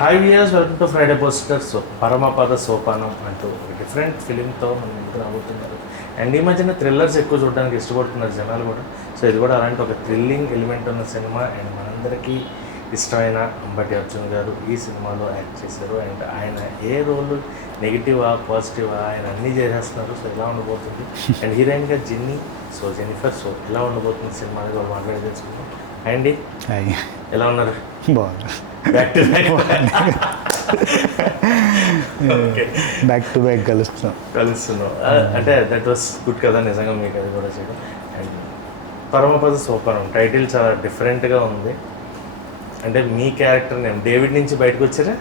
Hi viewers, welcome to Friday posters. Paramapada Sopanam అంటూ ఒక different ఫిలింతో మన ముందుకు రాబోతున్నారు. అండ్ ఈ మధ్యన థ్రిల్లర్స్ ఎక్కువ చూడడానికి ఇష్టపడుతున్నారు జనాలు కూడా. సో ఇది కూడా అలాంటి ఒక థ్రిల్లింగ్ ఎలిమెంట్ ఉన్న సినిమా. అండ్ మనందరికీ ఇష్టమైన అంబటి అర్జున్ గారు ఈ సినిమాలో యాక్ట్ చేశారు. అండ్ ఆయన ఏ రోల్, నెగిటివా పాజిటివా, ఆయన అన్నీ చేసేస్తున్నారు. సో ఎలా ఉండబోతుంది? అండ్ హీరోయిన్గా జిన్నీ, సో జెనిఫర్, సో ఎలా ఉండబోతుంది సినిమా అనేది వాళ్ళు మాట్లాడి తెలుసుకుందాం. అండి ఎలా ఉన్నారు? బాగుంది. Back to back back to back కలుస్తున్నాం. అంటే దట్ వాస్ గుడ్ కదా నిజంగా మీకు అది కూడా చేయడం. అండ్ పరమపద సోపానం టైటిల్ చాలా డిఫరెంట్గా ఉంది. అంటే మీ క్యారెక్టర్ నేమ్ డేవిడ్ నుంచి బయటకు వచ్చారా?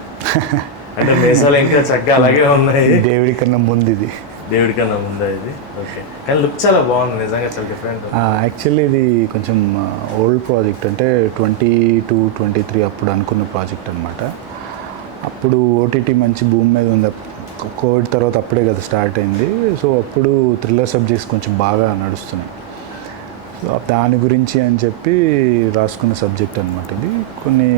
అంటే మేసాలు ఇంకా చక్కగా అలాగే ఉన్నాయి. డేవిడ్ కన్నా ముందు ఇది. డేవిడ్ కన్నా ముందా ఇది? ఓకే, కానీ లుక్ చాలా బాగుంది నిజంగా, చాలా డిఫరెంట్. యాక్చువల్లీ ఇది కొంచెం ఓల్డ్ ప్రాజెక్ట్, అంటే 22-23 అప్పుడు అనుకున్న ప్రాజెక్ట్ అనమాట. అప్పుడు ఓటీటీ మంచి భూమి మీద ఉంది. కోవిడ్ తర్వాత అప్పుడే కదా స్టార్ట్ అయింది. సో అప్పుడు థ్రిల్లర్ సబ్జెక్ట్స్ కొంచెం బాగా నడుస్తున్నాయి. సో దాని గురించి అని చెప్పి రాసుకున్న సబ్జెక్ట్ అనమాట ఇది. కొన్ని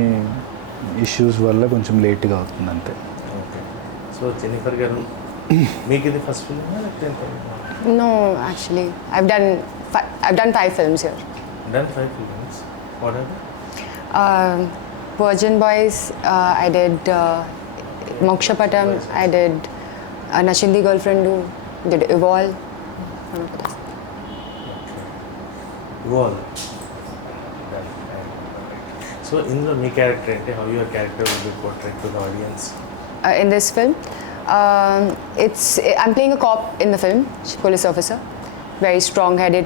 ఇష్యూస్ వల్ల కొంచెం లేట్గా అవుతుంది అంతే. ఓకే, సో జెనిఫర్ గారు మీకు ఇది first film? No, actually, I've done 5 films here. Done 5 films. What are they? Virgin Boys, I did Mokshapatam, I did Nashindi Girlfriend, did Evolve. Wall. So ఇందులో మీ క్యారెక్టర్ ఏంటి? How your character will be portrayed to the audience? In this film, I'm playing a cop in the film, police officer, very strong-headed,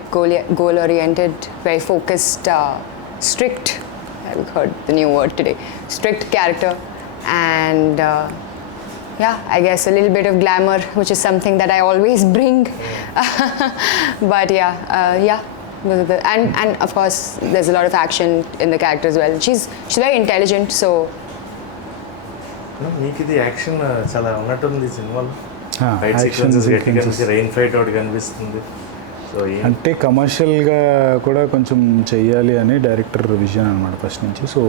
goal-oriented, very focused, strict. I've heard the new word today. Strict character, and I guess a little bit of glamour, which is something that I always bring. But and of course there's a lot of action in the character as well. She's very intelligent, so. మీకు ఇది action చాలా ఉన్నట్టుంది సినిమాలో. Fight action sequences గట్టిగా rain fight ఒకటి కనిపిస్తుంది. So అంటే కమర్షియల్గా కూడా కొంచెం చెయ్యాలి అని డైరెక్టర్ విజన్ అనమాట ఫస్ట్ నుంచి. So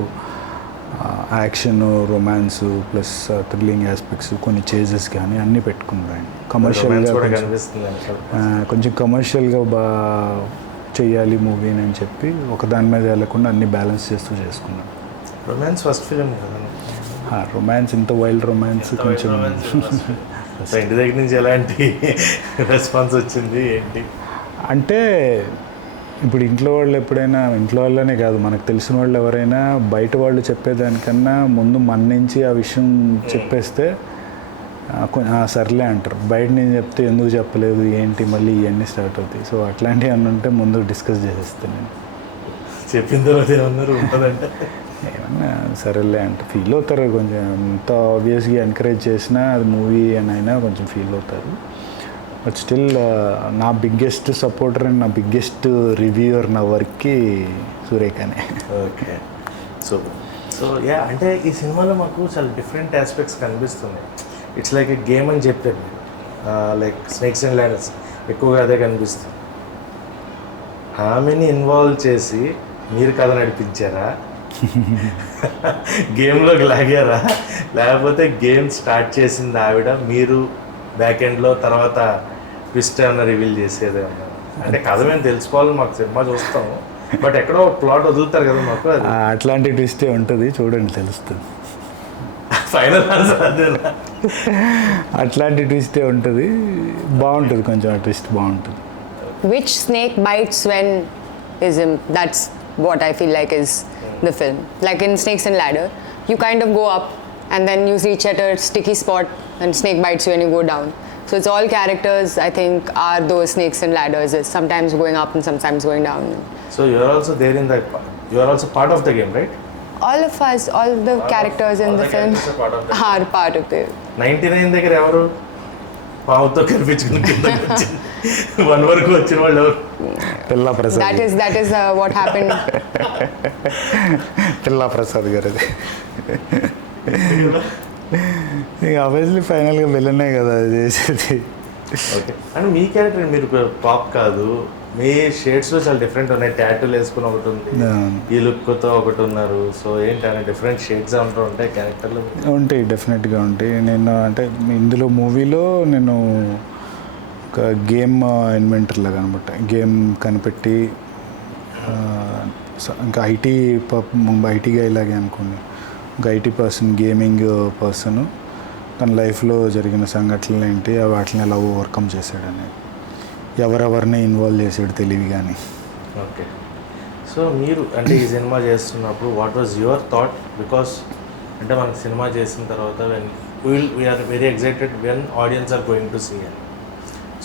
action, romance plus thrilling aspects, కొన్ని చేజెస్ కానీ అన్నీ పెట్టుకున్నారు ఆయన. కమర్షియల్గా కొంచెం కమర్షియల్గా బాగా చెయ్యాలి మూవీని అని చెప్పి ఒకదాని మీద వెళ్ళకుండా అన్ని బ్యాలెన్స్ చేస్తూ చేసుకున్నాను. రొమాన్స్ ఫస్ట్ ఫిలిం కదా? రొమాన్స్, ఇంత వైల్డ్ రొమాన్స్ కొంచెం. ఇంటి దగ్గర నుంచి ఎలాంటి రెస్పాన్స్ వచ్చింది ఏంటి? అంటే ఇప్పుడు ఇంట్లో వాళ్ళు ఎప్పుడైనా, ఇంట్లో వాళ్ళనే కాదు మనకు తెలిసిన వాళ్ళు ఎవరైనా బయట వాళ్ళు చెప్పేదానికన్నా ముందు మన నుంచి ఆ విషయం చెప్పేస్తే సర్లే అంటారు. బయట నేను చెప్తే ఎందుకు చెప్పలేదు ఏంటి మళ్ళీ ఇవన్నీ స్టార్ట్ అవుతాయి. సో అట్లాంటివి అన్నీ ఉంటే ముందు డిస్కస్ చేసేస్తాను నేను. చెప్పిన తర్వాత ఏమన్నారు ఉంటుందంటే ఏమన్నా సరేలే అంటే ఫీల్ అవుతారు. కొంచెం ఎంత ఆబ్వియస్గా ఎంకరేజ్ చేసినా అది మూవీ అని అయినా కొంచెం ఫీల్ అవుతారు. బట్ స్టిల్ నా బిగ్గెస్ట్ సపోర్టర్ అండ్ నా బిగ్గెస్ట్ రివ్యూయర్ నా వర్క్కి సురేఖనే. ఓకే, సో అంటే ఈ సినిమాలో మాకు చాలా డిఫరెంట్ ఆస్పెక్ట్స్ కనిపిస్తున్నాయి. ఇట్స్ లైక్ ఏ గేమ్ అని చెప్పారు మీరు, లైక్ స్నేక్స్ అండ్ ల్యాడర్స్ ఎక్కువగా అదే కనిపిస్తుంది. ఆమెని ఇన్వాల్వ్ చేసి మీరు కథ నడిపించారా? గేమ్లోకి లాగారా? లేకపోతే గేమ్ స్టార్ట్ చేసింది ఆవిడ, మీరు బ్యాక్ ఎండ్లో తర్వాత ట్విస్ట్ ఏమన్నా రివీల్ చేసేది ఏమన్నా? అంటే కథ మేము తెలుసుకోవాలని మాకు సినిమా చూస్తాము, బట్ ఎక్కడో ప్లాట్ వదులుతారు కదా మాకు. అట్లాంటి ట్విస్టే ఉంటుంది, చూడండి తెలుస్తుంది. ఫైనల్ ఆన్సర్ అదేనా? అట్లాంటి ట్విస్టే ఉంటుంది, బాగుంటుంది కొంచెం. ఆ ట్విస్ట్ బాగుంటుంది. Which snake bites when that's what I feel like is the film. Like in Snakes and Ladder, you kind of go up and then you reach at a sticky spot and snake bites you when you go down. So it's all characters, I think, are those snakes and ladders, is sometimes going up and sometimes going down. So you are also there in you are also part of the game, right? All of us, all the characters in the film are part of the 99 దగ్గర ఎవరు పావుతో కనిపించుకుని కిందకి వచ్చింది 1 వరకు వచ్చిన వాళ్ళు ఎవరు? పిల్లా Prasad. that is what happened. పిల్లా ప్రసాద్ గారు. అది ఇక ఆబ్వియస్లీ ఫైనల్గా విలనే కదా అది చేసేది. ఓకే, అంటే మీ క్యారెక్టర్ మీరు పాప్ కాదు, మీ షేడ్స్లో చాలా డిఫరెంట్ ఉన్నాయి. ట్యాటూలు వేసుకుని ఒకటి ఉంది, ఈ లుక్తో ఒకటి ఉన్నారు. సో ఏంటంటే డిఫరెంట్ షేడ్స్ అంటూ ఉంటాయి క్యారెక్టర్లు ఉంటాయి, డెఫినెట్గా ఉంటాయి. నేను అంటే ఇందులో మూవీలో నేను ఒక గేమ్ ఇన్వెంటర్ లాగా అనమాట. గేమ్ కనిపెట్టి ఇంకా ఐటీ గై లాగే అనుకోండి. ఒక ఐటీ పర్సన్, గేమింగ్ పర్సన్, తన లైఫ్లో జరిగిన సంఘటనలు ఏంటి, వాటిని ఎలా ఓవర్కమ్ చేశాడు అనేది, ఎవరెవరిని ఇన్వాల్వ్ చేసాడు తెలివి కానీ. ఓకే. సో మీరు అంటే ఈ సినిమా చేస్తున్నప్పుడు what was your thought? Because అంటే మనకు సినిమా చేసిన తర్వాత we are very excited when audience are going to see అని.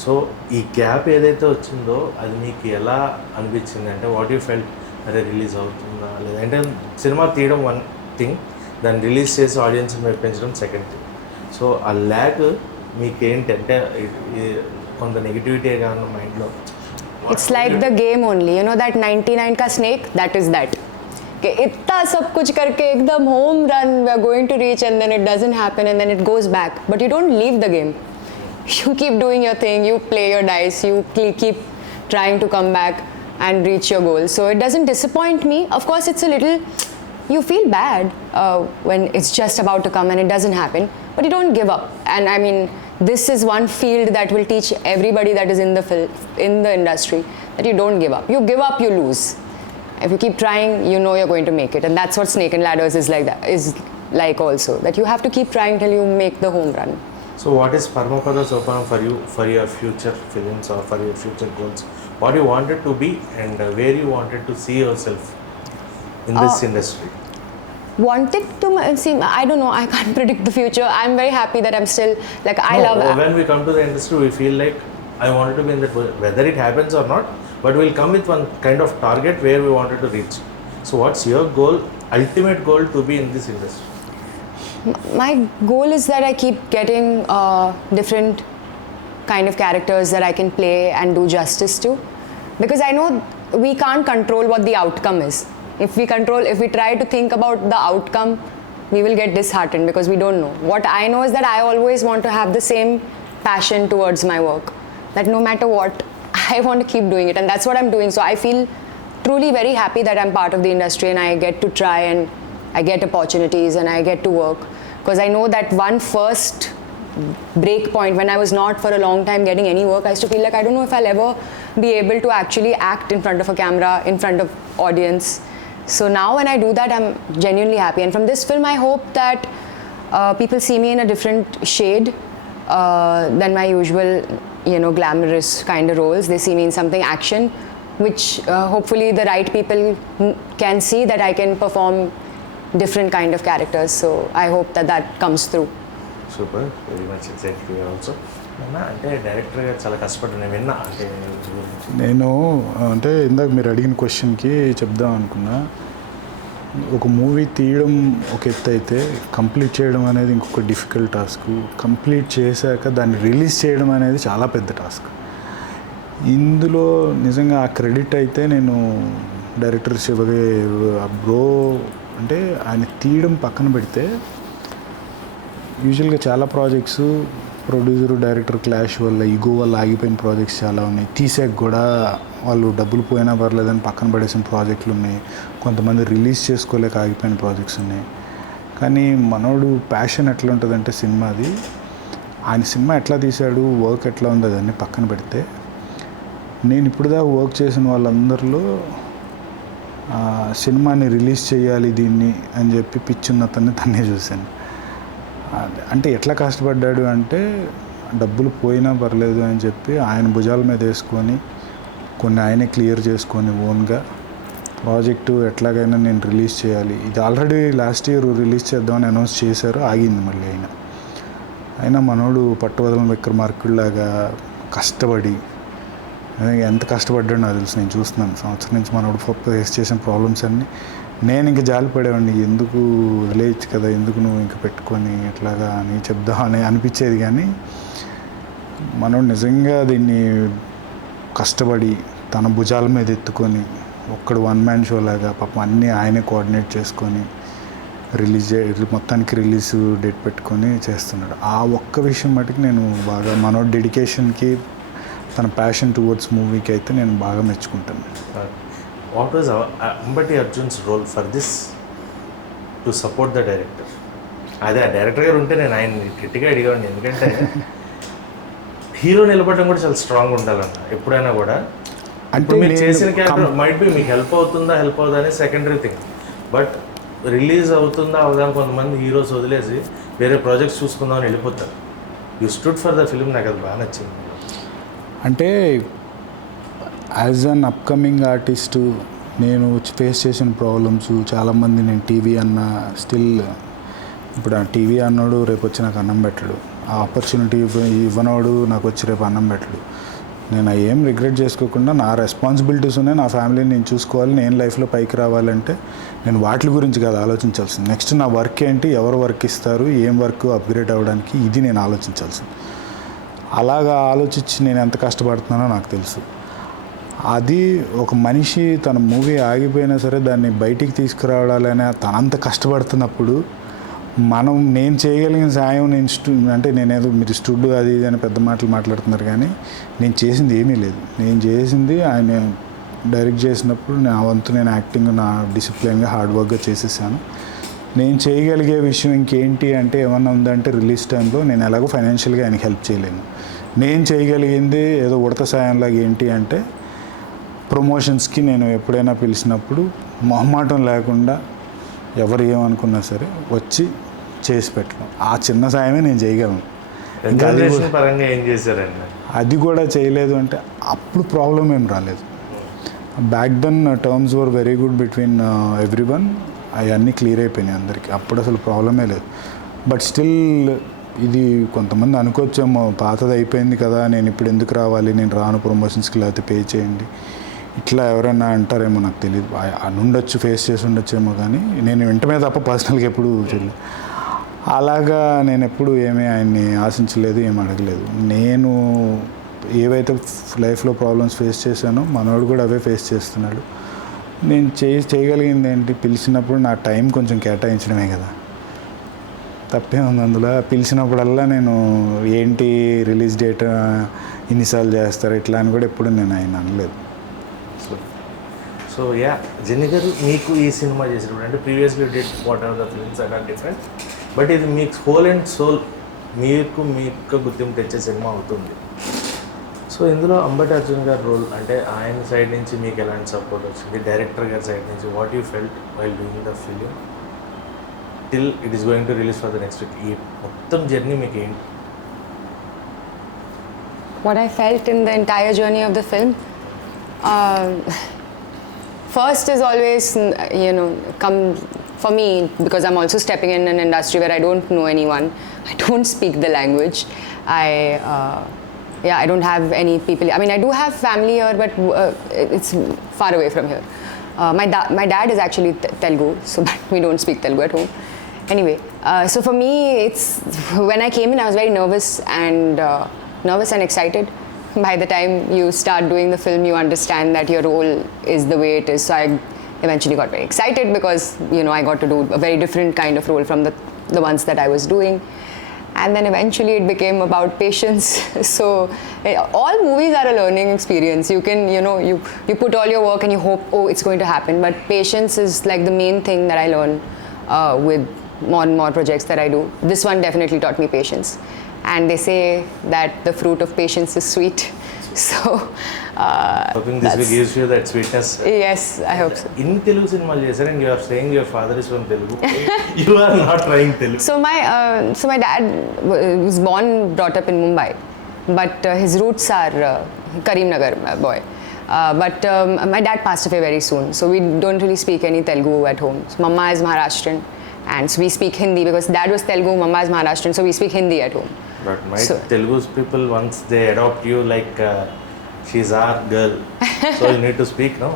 సో ఈ గ్యాప్ ఏదైతే వచ్చిందో అది మీకు ఎలా అనిపించింది? అంటే వాట్ యూ ఫెల్ట్, అదే రిలీజ్ అవుతుందా లేదంటే సినిమా తీయడం వన్ థింగ్, దాన్ని రిలీజ్ చేసి ఆడియన్స్ని మెప్పించడం సెకండ్ థింగ్. సో ఆ ల్యాగ్ మీకేంటి అంటే కొంత నెగిటివిటీ కానీ మైండ్లో? It's like the game only, you know that 99 का snake, that is that. कि इतना सब कुछ करके एकदम home run we are going to reach and then it doesn't happen and then it goes back. But you don't leave the game. You keep doing your thing, you play your dice, you keep trying to come back and reach your goal. So it doesn't disappoint me. Of course, it's a little, you feel bad when it's just about to come and it doesn't happen. But you don't give up. And I mean, this is one field that will teach everybody that is in the industry that you don't give up. You give up, you lose. If you keep trying, you know you're going to make it, and that's what Snake and Ladders is like. That is like also that you have to keep trying till you make the home run. So what is Paramapada Sopanam for you, for your future films or for your future goals? What you wanted to be and where you wanted to see yourself in this industry? Wanted to see, I don't know, I can't predict the future. I'm very happy that I'm still like when we come to the industry we feel like I wanted to be in that, whether it happens or not, but we'll come with one kind of target where we wanted to reach. So what's your goal, ultimate goal to be in this industry? My goal is that I keep getting different kind of characters that I can play and do justice to, because I know we can't control what the outcome is. If we try to think about the outcome, we will get disheartened because we don't know. What I know is that I always want to have the same passion towards my work, that no matter what, I want to keep doing it, and that's what I'm doing. So I feel truly very happy that I'm part of the industry and I get to try and I get opportunities and I get to work, because I know that one first break point when I was not for a long time getting any work, I used to feel like I don't know if I'll ever be able to actually act in front of a camera, in front of audience. So now when I do that, I'm genuinely happy. And from this film, I hope that people see me in a different shade than my usual, glamorous kind of roles. They see me in something action, which hopefully the right people can see that I can perform different kind of characters. So I hope that comes through. Super, very much excited for you also. అంటే డైరెక్టర్గా చాలా కష్టపడ్డాను విన్నా. అంటే నేను అంటే ఇందాక మీరు అడిగిన క్వశ్చన్కి చెప్దాం అనుకున్నా, ఒక మూవీ తీయడం ఒక ఎత్తు అయితే కంప్లీట్ చేయడం అనేది ఇంకొక డిఫికల్ట్ టాస్క్. కంప్లీట్ చేశాక దాన్ని రిలీజ్ చేయడం అనేది చాలా పెద్ద టాస్క్. ఇందులో నిజంగా ఆ క్రెడిట్ అయితే నేను డైరెక్టర్ శివగే బ్రో, అంటే ఆయన తీయడం పక్కన పెడితే యూజువల్గా చాలా ప్రాజెక్ట్స్ ప్రొడ్యూసర్ డైరెక్టర్ క్లాష్ వల్ల, ఈగో వల్ల ఆగిపోయిన ప్రాజెక్ట్స్ చాలా ఉన్నాయి. తీసాక కూడా వాళ్ళు డబ్బులు పోయినా పర్లేదని పక్కన పడేసిన ప్రాజెక్టులు ఉన్నాయి. కొంతమంది రిలీజ్ చేసుకోలేక ఆగిపోయిన ప్రాజెక్ట్స్ ఉన్నాయి. కానీ మనోడు ప్యాషన్ ఎట్లా ఉంటుందంటే సినిమాది, ఆయన సినిమా ఎట్లా తీశాడు, వర్క్ ఎట్లా ఉంది అదన్నీ పక్కన పెడితే, నేను ఇప్పుడుదాకా వర్క్ చేసిన వాళ్ళందరిలో సినిమాని రిలీజ్ చేయాలి దీన్ని అని చెప్పి పిచ్చున్న తన్నే చూశాను. అంటే ఎట్లా కష్టపడ్డాడు అంటే, డబ్బులు పోయినా పర్లేదు అని చెప్పి ఆయన భుజాల మీద వేసుకొని కొన్ని ఆయనే క్లియర్ చేసుకొని ఓన్గా ప్రాజెక్టు ఎట్లాగైనా నేను రిలీజ్ చేయాలి. ఇది ఆల్రెడీ లాస్ట్ ఇయర్ రిలీజ్ చేద్దామని అనౌన్స్ చేశారు, ఆగింది మళ్ళీ. అయినా మనోడు పట్టువదలని విక్రమార్కుడిలాగా కష్టపడి, ఎంత కష్టపడ్డాడు నాకు తెలుసు, నేను చూస్తున్నాను సంవత్సరం నుంచి మనోడు ఫేస్ చేసిన ప్రాబ్లమ్స్ అన్నీ. నేను ఇంక జాలిపడేవాడిని, ఎందుకు వదిలేయచ్చు కదా, ఎందుకు నువ్వు ఇంక పెట్టుకొని ఎట్లాగా అని చెప్దామని అనిపించేది. కానీ మనం నిజంగా దీన్ని కష్టపడి తన భుజాల మీద ఎత్తుకొని ఒక్కడు వన్ మ్యాన్ షో లాగా పాపం అన్నీ ఆయనే కోఆర్డినేట్ చేసుకొని మొత్తానికి రిలీజ్ డేట్ పెట్టుకొని చేస్తున్నాడు. ఆ ఒక్క విషయం మటుకు నేను బాగా మనోడు డెడికేషన్కి తన ప్యాషన్ టువర్డ్స్ మూవీకి అయితే నేను బాగా మెచ్చుకుంటాను. What was Ambati Arjun's role for this to support the director? అదే ఆ డైరెక్టర్ గారు ఉంటే నేను ఆయన గట్టిగా అడిగాను, ఎందుకంటే హీరో నిలబడడం కూడా చాలా స్ట్రాంగ్ ఉండాలన్న ఎప్పుడైనా కూడా. అంటే మీరు చేసిన క్యారెక్టర్ మైట్ బి మీకు హెల్ప్ అవుతుందా హెల్ప్ అవుతుందా అనేది సెకండరీ థింగ్, బట్ రిలీజ్ అవుతుందా అవదాని కొంతమంది హీరోస్ వదిలేసి వేరే ప్రాజెక్ట్స్ చూసుకుందామని వెళ్ళిపోతారు. You stood for the film, నాకు అది బాగా నచ్చింది. అంటే యాజ్ అన్ అప్కమింగ్ ఆర్టిస్టు నేను ఫేస్ చేసిన ప్రాబ్లమ్స్ చాలామంది, నేను టీవీ అన్న స్టిల్ ఇప్పుడు ఆ టీవీ అన్నాడు రేపు వచ్చి నాకు అన్నం పెట్టడు, ఆ ఆపర్చునిటీ ఇవ్వనోడు నాకు వచ్చి రేపు అన్నం పెట్టడు. నేను ఏం రిగ్రెట్ చేసుకోకుండా నా రెస్పాన్సిబిలిటీస్ ఉన్నాయి, నా ఫ్యామిలీని నేను చూసుకోవాలి, నేను లైఫ్లో పైకి రావాలంటే నేను వాటి గురించి కాదు ఆలోచించాల్సింది. నెక్స్ట్ నా వర్క్ ఏంటి, ఎవరు వర్క్ ఇస్తారు, ఏం వర్క్ అప్గ్రేడ్ అవ్వడానికి, ఇది నేను ఆలోచించాల్సింది. అలాగా ఆలోచించి నేను ఎంత కష్టపడుతున్నానో నాకు తెలుసు. అది ఒక మనిషి తన మూవీ ఆగిపోయినా సరే దాన్ని బయటికి తీసుకురావాలనే తనంత కష్టపడుతున్నప్పుడు నేను చేయగలిగిన సాయం అంటే నేనేదో మీరు స్టూడ్ అది ఇది అని పెద్ద మాటలు మాట్లాడుతున్నారు, కానీ నేను చేసింది ఏమీ లేదు. నేను చేసింది ఆయన డైరెక్ట్ చేసినప్పుడు నా వంతు నేను యాక్టింగ్ నా డిసిప్లిన్గా హార్డ్ వర్క్గా చేసేసాను. నేను చేయగలిగే విషయం ఇంకేంటి అంటే ఏమన్నా ఉందంటే రిలీజ్ టైంలో నేను ఎలాగో ఫైనాన్షియల్గా ఆయనకి హెల్ప్ చేయలేను. నేను చేయగలిగింది ఏదో ఉడత సాయంలాగా ఏంటి అంటే ప్రమోషన్స్కి నేను ఎప్పుడైనా పిలిచినప్పుడు మొహమాటం లేకుండా ఎవరు ఏమనుకున్నా సరే వచ్చి చేసి పెట్టడం, ఆ చిన్న సాయమే నేను చేయగలను. పరంగా ఏం చేశారండి? అది కూడా చేయలేదు అంటే అప్పుడు ప్రాబ్లం ఏం రాలేదు. Back then terms were very good between everyone, అవన్నీ క్లియర్ అయిపోయినాయి అందరికీ, అప్పుడు అసలు ప్రాబ్లమే లేదు. బట్ స్టిల్ ఇది కొంతమంది అనుకోవచ్చేమో పాతది అయిపోయింది కదా, నేను ఇప్పుడు ఎందుకు రావాలి, నేను రాను ప్రమోషన్స్కి, లేకపోతే పే చేయండి, ఇట్లా ఎవరైనా అంటారేమో నాకు తెలియదు. అనుండొచ్చు, ఫేస్ చేసి ఉండొచ్చేమో, కానీ నేను వెంటనే తప్ప పర్సనల్గా ఎప్పుడు చేయలేదు. అలాగా నేను ఎప్పుడు ఏమీ ఆయన్ని ఆశించలేదు, ఏం అడగలేదు. నేను ఏవైతే లైఫ్లో ప్రాబ్లమ్స్ ఫేస్ చేశానో మనోడు కూడా అవే ఫేస్ చేస్తున్నాడు. నేను చేయగలిగింది ఏంటి, పిలిచినప్పుడు నా టైం కొంచెం కేటాయించడమే కదా, తప్పేముంది అందులో. పిలిచినప్పుడల్లా నేను ఏంటి రిలీజ్ డేట్ ఇన్నిసార్లు చేస్తారు ఇట్లా అని కూడా ఎప్పుడు నేను ఆయన అనలేదు. సో యా జెన్నీ గారు, మీకు ఈ సినిమా చేసినప్పుడు అంటే previously did what are the films are different, but ఇది మీకు హోల్ అండ్ సోల్ మీకు గుర్తింపు తెచ్చే సినిమా అవుతుంది. సో ఇందులో అంబటి అర్జున్ గారి రోల్ అంటే ఆయన సైడ్ నుంచి మీకు ఎలాంటి సపోర్ట్ వచ్చింది, డైరెక్టర్ గారి సైడ్ నుంచి what you felt while doing the film till it is going to release for the next week, ఈ మొత్తం జర్నీ మీకు ఏంటి? What I felt in the entire journey of the film, first is always, come for me, because I'm also stepping in an industry where I don't know anyone. I don't speak the language. I don't have any people. I mean, I do have family here, but it's far away from here. My dad is actually Telugu, so but we don't speak Telugu at home. Anyway, so for me, it's when I came in, I was very nervous and excited. By the time you start doing the film, you understand that your role is the way it is. So I eventually got very excited because, I got to do a very different kind of role from the ones that I was doing. And then eventually it became about patience. So all movies are a learning experience. You can, you put all your work and you hope, it's going to happen. But patience is like the main thing that I learn with more and more projects that I do. This one definitely taught me patience. And they say that the fruit of patience is sweet. So hoping this will give you that sweetness. Yes, I hope so. In Telugu cinema chesaru and you are saying your father is from Telugu. You are not trying Telugu. So my dad was brought up in Mumbai, but his roots are Karimnagar boy. But my dad passed away very soon, so we don't really speak any Telugu at home. So Mama is Maharashtrian, and so we speak Hindi because dad was Telugu, Mama is Maharashtrian, so we speak Hindi at home. But Telugu people, once they adopt you like she's our girl, so you need to speak, no?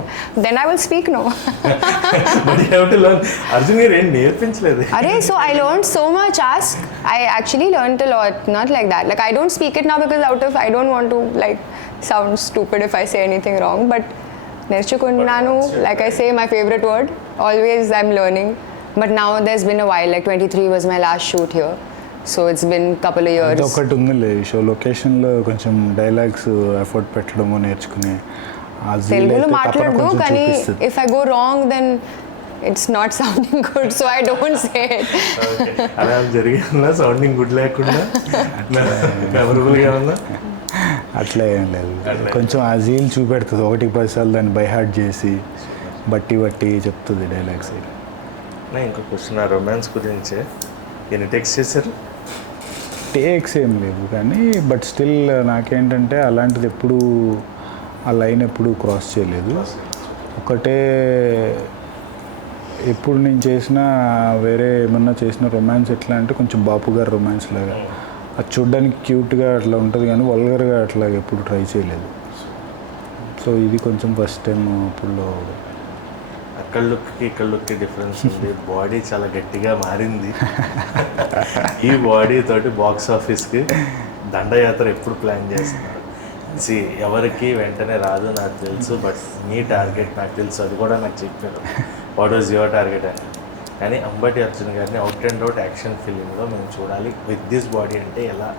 Then I will speak, no? But you have to learn. Arjun garu em nerpinchaledu. So I learned so much. I actually learned a lot. Not like that. Like I don't speak it now because I don't want to sound stupid if I say anything wrong. But nerchukunnanu, like I say, my favorite word. Always I'm learning. But now there's been a while. Like 23 was my last shoot here. So it's been couple of years. ఒకటి ఉందిలే show లొకేషన్లో కొంచెం dialogues effort పెట్టడము నేర్చుకుని ఆ zeal తెలుగులో అయితే తపన మాట్లాడదు కొంచెం కానీ చూపిస్తుంది. if I go wrong then it's not sounding good, so I don't say it. అలా జరిగిందా సౌండింగ్ గుడ్ లేకుండా మెమరబుల్గా ఉందా? అట్లా ఏం లేదు కొంచెం ఆ జీల్ చూపెడుతుంది 1-10 సార్లు దాన్ని బైహార్ట్ చేసి బట్టి బట్టి చెప్తుంది డైలాగ్స్. ఇంకో క్వశ్చన్ ఆ రొమాన్స్ గురించి ఎన్ని టెక్స్ట్ చేశారు? టేక్స్ ఏం లేవు కానీ బట్ స్టిల్ నాకేంటంటే అలాంటిది ఎప్పుడు ఆ లైన్ ఎప్పుడు క్రాస్ చేయలేదు. ఒకటే ఎప్పుడు నేను చేసిన వేరే ఏమన్నా చేసిన రొమాన్స్ ఎట్లా అంటే కొంచెం బాపు గారు రొమాన్స్ లాగా అది చూడ్డానికి క్యూట్గా అట్లా ఉంటుంది కానీ వల్గర్గా అట్లా ఎప్పుడు ట్రై చేయలేదు. సో ఇది కొంచెం ఫస్ట్ టైం అప్పుడు. అక్కడ లుక్కి ఇక్కడ లుక్కి డిఫరెన్స్ ఉంది. బాడీ చాలా గట్టిగా మారింది. ఈ బాడీ తోటి బాక్స్ ఆఫీస్కి దండయాత్ర ఎప్పుడు ప్లాన్ చేస్తున్నారు? ఎవరికి వెంటనే రాదు నాకు తెలుసు, బట్ మీ టార్గెట్ నాకు తెలుసు, అది కూడా నాకు చెప్పారు. వాట్ వాజ్ యువర్ టార్గెట్ అని. కానీ అంబటి అర్జున్ గారిని అవుట్ అండ్ అవుట్ యాక్షన్ ఫిలింలో మేము చూడాలి విత్ దిస్ బాడీ అంటే ఎలా,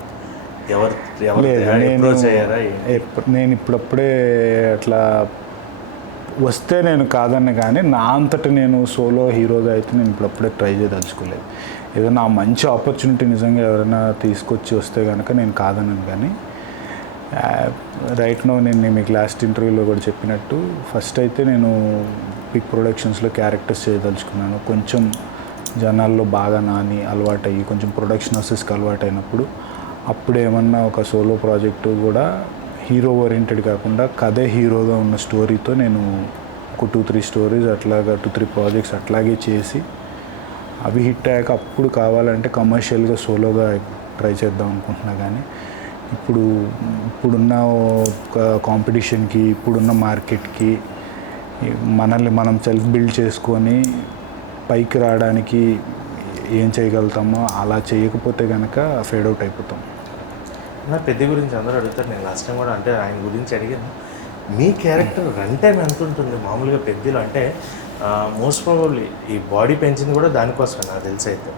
ఎవరు అప్రోచ్ అయ్యారా? నేను ఇప్పుడప్పుడే అట్లా వస్తే నేను కాదన్న కానీ నా అంతటా నేను సోలో హీరోగా అయితే నేను ఇప్పుడప్పుడే ట్రై చేయదలుచుకోలేదు. ఏదైనా మంచి ఆపర్చునిటీ నిజంగా ఎవరైనా తీసుకొచ్చి వస్తే కనుక నేను కాదన్నాను. కానీ రైట్ నో నేను మీకు లాస్ట్ ఇంటర్వ్యూలో కూడా చెప్పినట్టు ఫస్ట్ అయితే నేను బిగ్ ప్రొడక్షన్స్లో క్యారెక్టర్స్ చేయదలుచుకున్నాను. కొంచెం జనాల్లో బాగా నాని అలవాటు అయ్యి కొంచెం ప్రొడక్షన్ హౌసెస్కి అలవాటు అయినప్పుడు అప్పుడు ఏమన్నా ఒక సోలో ప్రాజెక్టు కూడా హీరో ఓరియంటెడ్ కాకుండా కథే హీరోగా ఉన్న స్టోరీతో నేను ఒక 2-3 స్టోరీస్ అట్లాగా 2-3 ప్రాజెక్ట్స్ అట్లాగే చేసి అవి హిట్ అయ్యాక అప్పుడు కావాలంటే కమర్షియల్గా సోలోగా ట్రై చేద్దాం అనుకుంటున్నా. కానీ ఇప్పుడున్న ఒక కాంపిటీషన్కి ఇప్పుడున్న మార్కెట్కి మనల్ని మనం సెల్ఫ్ బిల్డ్ చేసుకొని పైకి రావడానికి ఏం చేయగలుగుతామో అలా చేయకపోతే కనుక ఫేడ్ అవుట్ అయిపోతాం. నా పెద్ద గురించి అందరూ అడుగుతారు. నేను లాస్ట్ టైం కూడా అంటే ఆయన గురించి అడిగాను. మీ క్యారెక్టర్ రన్ టైం ఎంత ఉంటుంది మామూలుగా పెద్దలో? అంటే మోస్ట్ ప్రాబబ్లీ ఈ బాడీ పెంచింది కూడా దానికోసమే నాకు తెలిసి. అయితే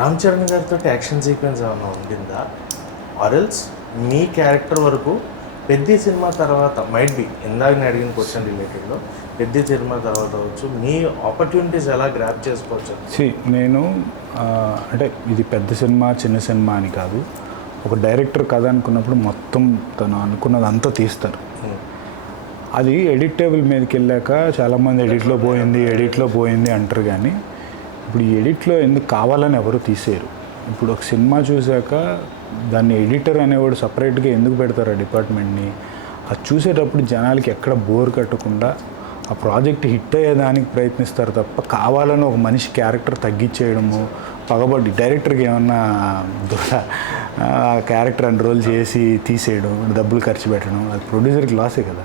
రామ్ చరణ్ గారితో యాక్షన్ సీక్వెన్స్ ఏమన్నా ఉండిందా? ఆర్ఎల్స్ మీ క్యారెక్టర్ వరకు పెద్ద సినిమా తర్వాత మైట్ బి ఇందాక నేను అడిగిన క్వశ్చన్ రిలేటెడ్లో పెద్ద సినిమా తర్వాత అవచ్చు మీ ఆపర్చునిటీస్ ఎలా గ్రాప్ చేసుకోవచ్చు? నేను అంటే ఇది పెద్ద సినిమా చిన్న సినిమా అని కాదు. ఒక డైరెక్టర్ కథ అనుకున్నప్పుడు మొత్తం తను అనుకున్నది అంతా తీస్తారు. అది ఎడిట్ టేబుల్ మీదకి వెళ్ళాక చాలామంది ఎడిట్లో పోయింది అంటారు. కానీ ఇప్పుడు ఈ ఎడిట్లో ఎందుకు కావాలని ఎవరు తీసేయరు. ఇప్పుడు ఒక సినిమా చూశాక దాన్ని ఎడిటర్ అనేవాడు సపరేట్గా ఎందుకు పెడతారు ఆ డిపార్ట్మెంట్ని? అది చూసేటప్పుడు జనాలకి ఎక్కడ బోర్ కట్టకుండా ఆ ప్రాజెక్ట్ హిట్ అయ్యేదానికి ప్రయత్నిస్తారు తప్ప కావాలని ఒక మనిషి క్యారెక్టర్ తగ్గించేయడము పగబడి డైరెక్టర్కి ఏమన్నా క్యారెక్టర్ ఎన్రోల్ చేసి తీసేయడం డబ్బులు ఖర్చు పెట్టడం అది ప్రొడ్యూసర్కి లాసే కదా.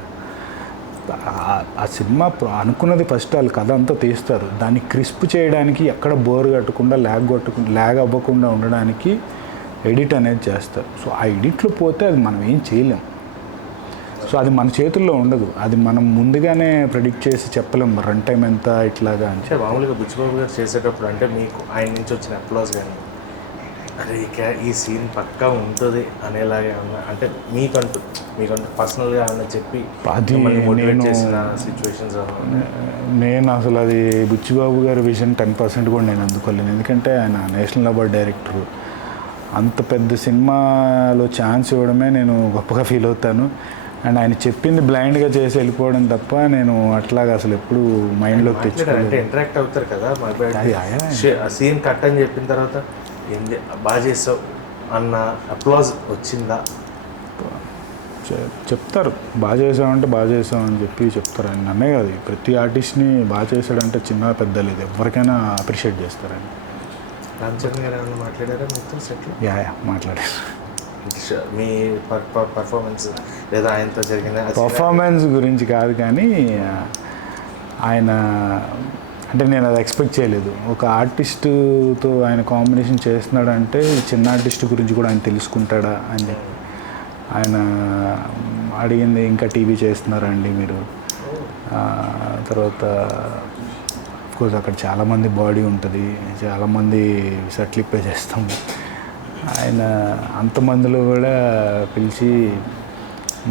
ఆ సినిమా అనుకున్నది ఫస్ట్ వాళ్ళు కథ అంతా తీస్తారు. దాన్ని క్రిస్ప్ చేయడానికి ఎక్కడ బోర్ కట్టకుండా ల్యాగ్ అవ్వకుండా ఉండడానికి ఎడిట్ అనేది చేస్తారు. సో ఆ ఎడిట్లో పోతే అది మనం ఏం చేయలేం. సో అది మన చేతుల్లో ఉండదు. అది మనం ముందుగానే ప్రెడిక్ట్ చేసి చెప్పలేం రన్ టైం ఎంత ఇట్లాగా అని. అంటే మామూలుగా బుచ్చిబాబు గారు చేసేటప్పుడు అంటే మీకు ఆయన నుంచి వచ్చిన అప్లాస్ కానీ అరే ఈ సీన్ పక్కా ఉంటుంది అనేలాగా ఏమన్నా అంటే మీకంటూ పర్సనల్గా ఏమన్నా చెప్పి మోటివేట్ చేసిన సిచ్యువేషన్స్? నేను అసలు అది బుచ్చిబాబు గారి విజన్ 10% కూడా నేను అందుకోలేను. ఎందుకంటే ఆయన నేషనల్ అవార్డ్ డైరెక్టరు. అంత పెద్ద సినిమాలో ఛాన్స్ ఇవ్వడమే నేను గొప్పగా ఫీల్ అవుతాను. అండ్ ఆయన చెప్పింది బ్లైండ్గా చేసి వెళ్ళిపోవడం తప్ప నేను అట్లాగా అసలు ఎప్పుడు మైండ్లోకి తెచ్చుకోలేదు. అంటే ఇంటరాక్ట్ అవుతారు కదా సీన్ కట్ అని చెప్పిన తర్వాత ఏంది బాగా చేసావు అన్న అప్లాజ్ వచ్చిందా? చెప్తారు బాగా చేసామంటే బాగా చేసామని చెప్పి చెప్తారు. ఆయన నన్నే కాదు ప్రతి ఆర్టిస్ట్ని బాగా చేశాడంటే చిన్న పెద్ద లేదు ఎవరికైనా అప్రిషియేట్ చేస్తారని. రామ్ చరణ్ గారు ఏమైనా మాట్లాడారా మొత్తం సెట్లో? మాట్లాడారు. మీ పర్ఫార్మెన్స్ లేదా ఆయనతో జరిగిన పర్ఫార్మెన్స్ గురించి కాదు కానీ ఆయన అంటే నేను అది ఎక్స్పెక్ట్ చేయలేదు. ఒక ఆర్టిస్టుతో ఆయన కాంబినేషన్ చేస్తున్నాడంటే చిన్న ఆర్టిస్ట్ గురించి కూడా ఆయన తెలుసుకుంటాడా అని చెప్పి ఆయన అడిగింది. ఇంకా టీవీ చేస్తున్నారా అండి మీరు? తర్వాత కోర్స్ అక్కడ చాలామంది బాడీ ఉంటుంది, చాలామంది సట్లిప్పే చేస్తాం. ఆయన అంతమందిలో కూడా పిలిచి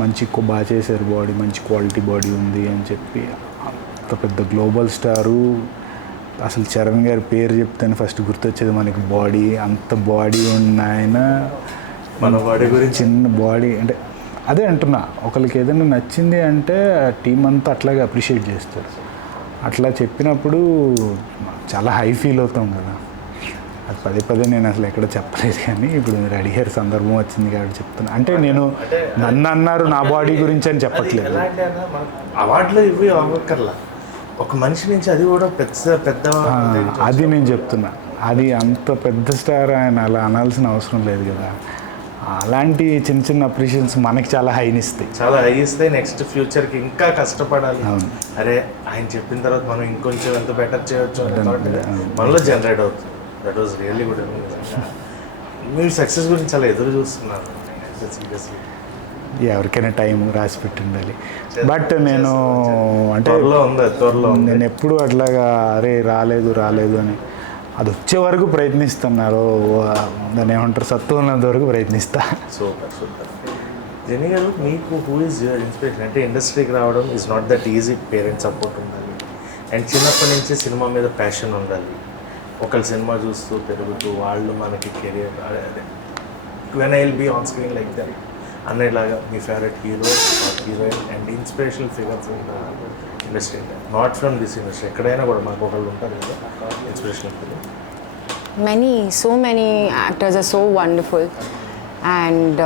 మంచి బాగా చేశారు, బాడీ మంచి క్వాలిటీ బాడీ ఉంది అని చెప్పి. అంత పెద్ద గ్లోబల్ స్టారు, అసలు చరణ్ గారి పేరు చెప్తేనే ఫస్ట్ గుర్తొచ్చేది మనకి బాడీ. అంత బాడీ ఉన్న ఆయన మన బాడీ గురించి చిన్న బాడీ అంటే అదే అంటున్నా, ఒకరికి ఏదైనా నచ్చింది అంటే టీం అంతా అట్లాగే అప్రిషియేట్ చేస్తారు. అట్లా చెప్పినప్పుడు చాలా హై ఫీల్ అవుతాం కదా. అది పదే పదే నేను అసలు ఎక్కడ చెప్పలేదు, కానీ ఇప్పుడు మీరు అడిగారు సందర్భం వచ్చింది కాబట్టి చెప్తున్నా. అంటే నేను నన్ను అన్నారు నా బాడీ గురించి అని చెప్పట్లేదు. ఎలాంటి అన్నా అవార్డులు ఇవి అవ్వక్కర్లా, ఒక మనిషి నుంచి అది కూడా పెద్ద అది నేను చెప్తున్నా. అది అంత పెద్ద స్టార్ ఆయన అలా అనాల్సిన అవసరం లేదు కదా. అలాంటి చిన్న చిన్న అప్రిషియేషన్స్ మనకి చాలా హైనిస్తాయి. చాలా హై ఇస్తాయి. నెక్స్ట్ ఫ్యూచర్కి ఇంకా కష్టపడాలి. అవును. అరే ఆయన చెప్పిన తర్వాత మనం ఇంకొంచెం ఎంత బెటర్ చేయొచ్చు అనే థాట్ మనలో జనరేట్ అవుతుంది. That was really good. మీరు సక్సెస్ గురించి చాలా ఎదురు చూస్తున్నారు సీరియస్లీ. ఎవరికైనా టైం రాసి పెట్టి ఉండాలి. బట్ నేను అంటే త్వరలో నేను ఎప్పుడు అట్లాగా అరే రాలేదు అని అది వచ్చే వరకు ప్రయత్నిస్తున్నారు. దాన్ని ఏమంటారు, సత్తు ఉన్నంత వరకు ప్రయత్నిస్తా. సూపర్. జెనీ గారు, మీకు హూ ఈజ్ యువర్ ఇన్స్పిరేషన్? అంటే ఇండస్ట్రీకి రావడం is not that easy. Parents support ఉండాలి అండ్ చిన్నప్పటి నుంచి సినిమా మీద ప్యాషన్ ఉండాలి. ఒకళ్ళు సినిమా చూస్తూ పెరుగుతూ వాళ్ళు మనకి కెరియర్ అదే when I will be on screen like that అన్నలాగా మీ favourite hero heroine and inspirational figures industry, not from this industry, ఎక్కడైనా కూడా మనకు ఒకళ్ళు ఉంటారు కదా inspirational figure. So many actors are so wonderful, and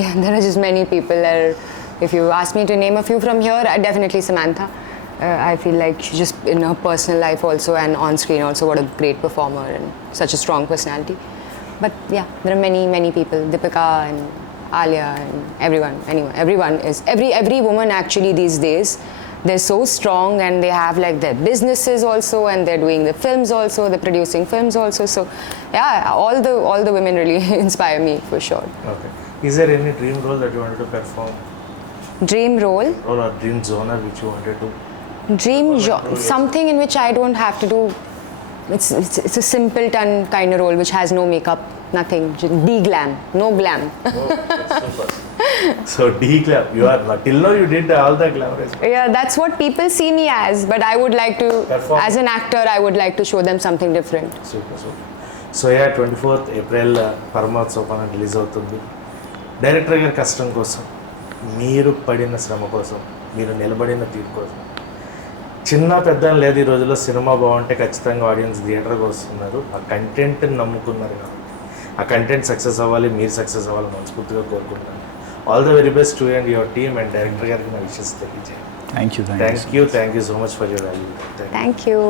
yeah, there are just many people. If you ask me to name a few from here, definitely Samantha. I feel like she just in her personal life also and on screen also, what a great performer and such a strong personality. But yeah, there are many people. Deepika and Alia and everyone is every woman actually these days. They're so strong and they have like their businesses also, and they're doing the films also, they're producing films also. So yeah, all the women really inspire me for sure. Okay. Is there any dream role that you wanted to perform? Dream role? Or a dream genre which you wanted to? Something in which I don't have to do. It's a simpleton kind of role which has no makeup, nothing, just de-glam, no glam. Oh, that's super. So de-glam, you are till now you did all the glamorous. Yeah, that's what people see me as, but I would like to, Perform. as an actor, I would like to show them something different. Super. So yeah, 24th April Paramapada Sopanam release అవుతుంది. Director గారి కష్టం కోసం, మీరు పడిన శ్రమ కోసం, మీరు నిలబడిన తీరు కోసం, చిన్న పెద్ద లేదు ఈ రోజుల్లో సినిమా బాగుంటే ఖచ్చితంగా ఆడియన్స్ థియేటర్కి వస్తున్నారు. ఆ కంటెంట్ని నమ్ముకున్నారు కాబట్టి ఆ కంటెంట్ సక్సెస్ అవ్వాలి, మీరు సక్సెస్ అవ్వాలి మనస్ఫూర్తిగా కోరుకుంటున్నాను. All the very best to and your team and director గారికి నా విషెస్ తెలియజేయండి. Thank you thank you so much for your value. Thank you.